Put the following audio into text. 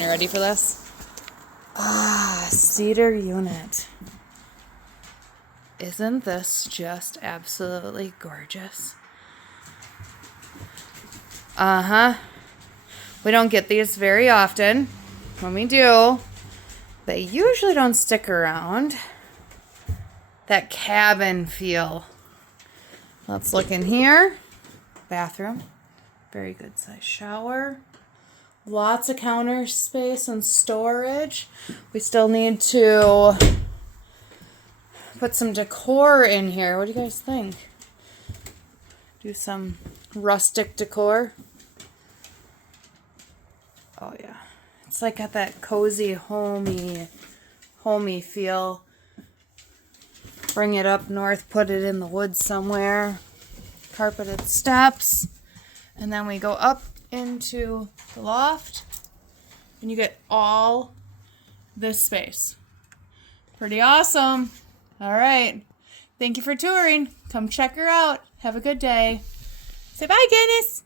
You ready for this? Cedar unit. Isn't this just absolutely gorgeous? We don't get these very often. When we do, they usually don't stick around. That cabin feel. Let's look in here. Bathroom. Very good size shower. Lots of counter space and storage. We still need to put some decor in here. What do you guys think? Do some rustic decor. Oh yeah. It's like got that cozy, homey feel. Bring it up north, put it in the woods somewhere. Carpeted steps. And then we go up into the loft. And you get all this space. Pretty awesome. All right. Thank you for touring. Come check her out. Have a good day. Say bye, Guinness.